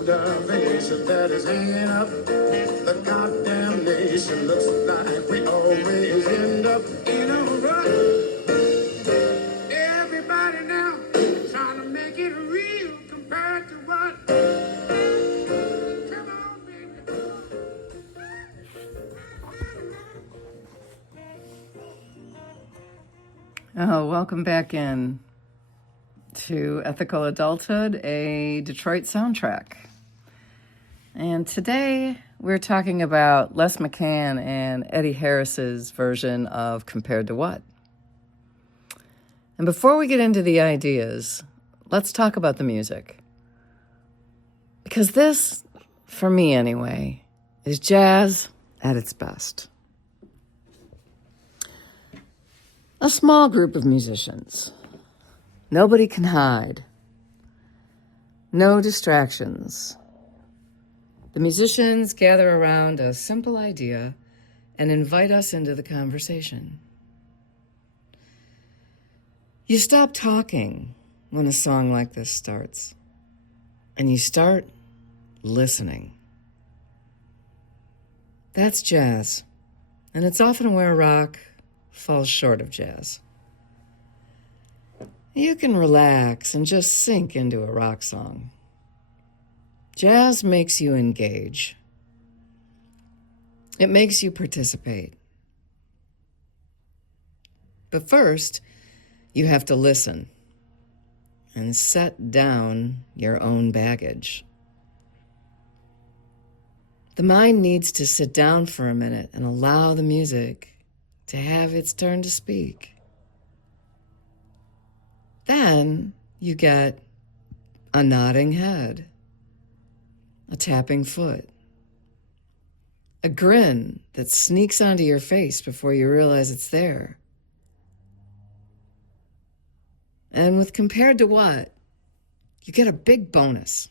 Motivation that is hanging up. The goddamn nation looks like we always end up in a rut. Everybody now trying to make it real compared to what? Come on, baby. Oh, welcome back in to Ethical Adulthood, a Detroit soundtrack. And today we're talking about Les McCann and Eddie Harris's version of Compared to What? And before we get into the ideas, let's talk about the music. Because this, for me anyway, is jazz at its best. A small group of musicians. Nobody can hide. No distractions. The musicians gather around a simple idea and invite us into the conversation. You stop talking when a song like this starts, and you start listening. That's jazz, and it's often where rock falls short of jazz. You can relax and just sink into a rock song. Jazz makes you engage. It makes you participate. But first, you have to listen and set down your own baggage. The mind needs to sit down for a minute and allow the music to have its turn to speak. Then you get a nodding head, a tapping foot, a grin that sneaks onto your face before you realize it's there. And with Compared to What? You get a big bonus.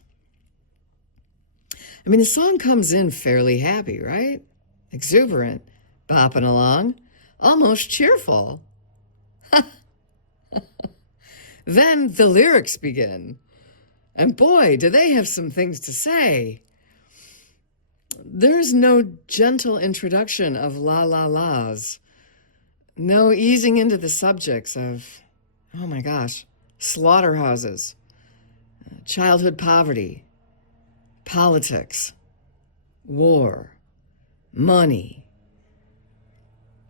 I mean, the song comes in fairly happy, right? Exuberant, bopping along, almost cheerful. Then the lyrics begin. And boy, do they have some things to say. There's no gentle introduction of la-la-las. No easing into the subjects of, oh my gosh, slaughterhouses, childhood poverty, politics, war, money,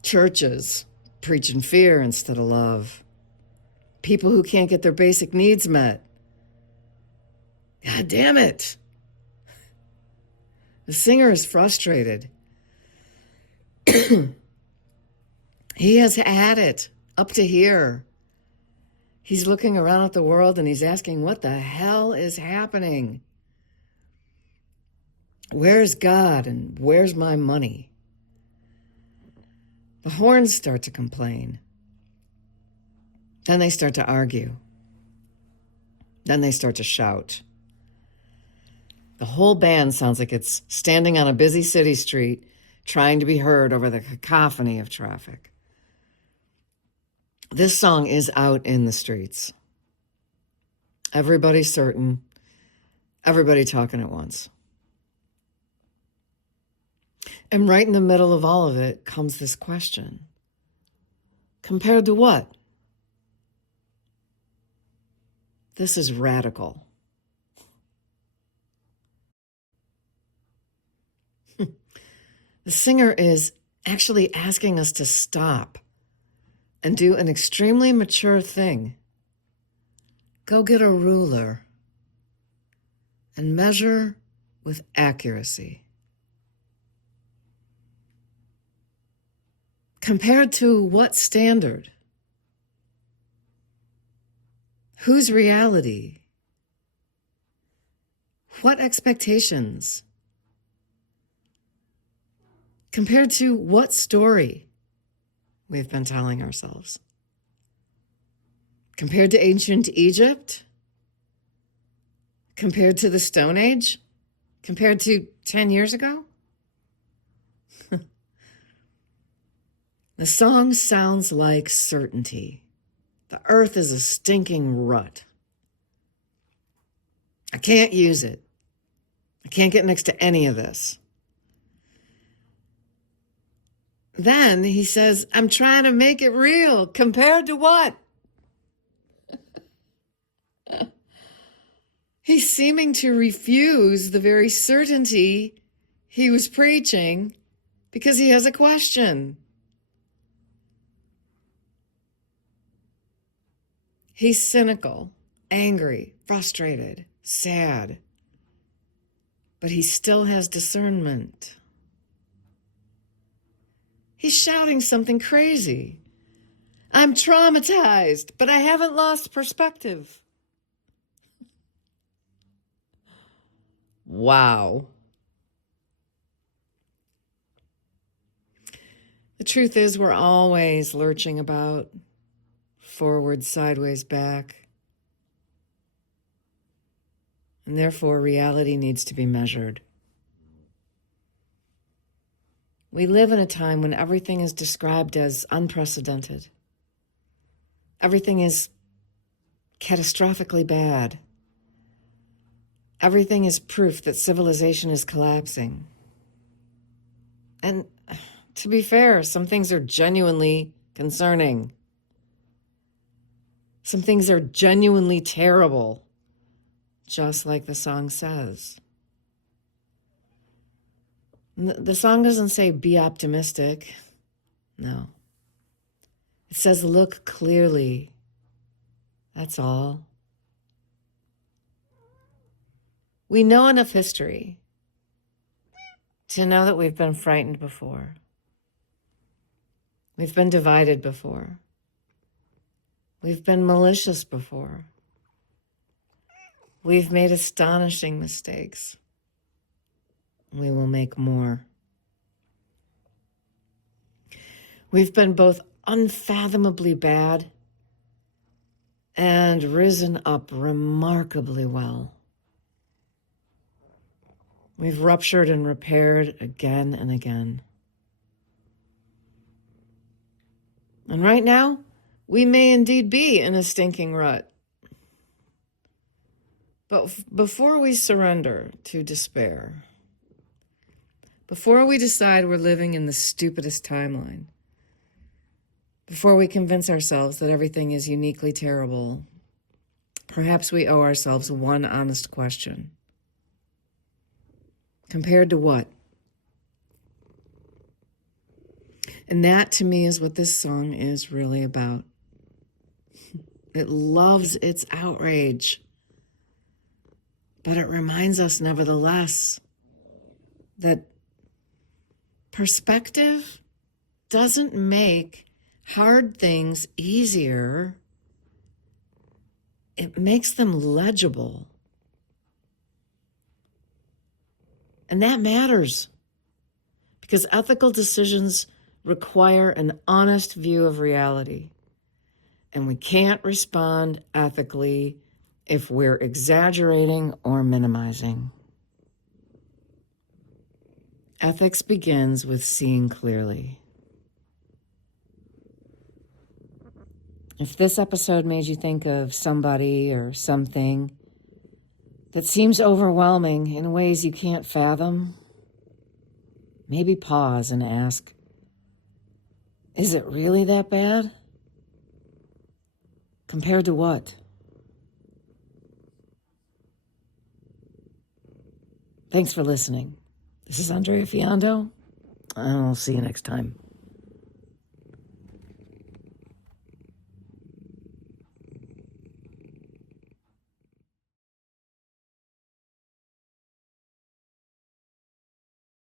Churches preaching fear instead of love. People who can't get their basic needs met. God damn it. The singer is frustrated. He has had it up to here. He's looking around at the world and he's asking, what the hell is happening? Where's God and where's my money? The horns start to complain. Then they start to argue. Then they start to shout. The whole band sounds like it's standing on a busy city street trying to be heard over the cacophony of traffic. This song is out in the streets. Everybody's certain. Everybody talking at once. And right in the middle of all of it comes this question. Compared to what? This is radical. The singer is actually asking us to stop and do an extremely mature thing. Go get a ruler and measure with accuracy. Compared to what standard? Whose reality? What expectations? Compared to what story we've been telling ourselves? Compared to ancient Egypt? Compared to the Stone Age? Compared to 10 years ago? The song sounds like certainty. The earth is a stinking rut. I can't use it. I can't get next to any of this. Then he says, I'm trying to make it real. Compared to what? He's seeming to refuse the very certainty he was preaching because he has a question. He's cynical, angry, frustrated, sad, but he still has discernment. He's shouting something crazy. I'm traumatized, but I haven't lost perspective. Wow. The truth is, we're always lurching about. Forward, sideways, back. And therefore, reality needs to be measured. We live in a time when everything is described as unprecedented. Everything is catastrophically bad. Everything is proof that civilization is collapsing. And to be fair, some things are genuinely concerning. Some things are genuinely terrible, just like the song says. The song doesn't say be optimistic. No. It says look clearly. That's all. We know enough history to know that we've been frightened before. We've been divided before. We've been malicious before. We've made astonishing mistakes. We will make more. We've been both unfathomably bad and risen up remarkably well. We've ruptured and repaired again and again. And right now, we may indeed be in a stinking rut. But before we surrender to despair, before we decide we're living in the stupidest timeline, before we convince ourselves that everything is uniquely terrible, perhaps we owe ourselves one honest question. Compared to what? And that, to me, is what this song is really about. It loves its outrage, but it reminds us, nevertheless, that perspective doesn't make hard things easier. It makes them legible. And that matters, because ethical decisions require an honest view of reality. And we can't respond ethically if we're exaggerating or minimizing. Ethics begins with seeing clearly. If this episode made you think of somebody or something that seems overwhelming in ways you can't fathom, maybe pause and ask, is it really that bad? Compared to what? Thanks for listening. This is Andrea Fiondo, and I'll see you next time.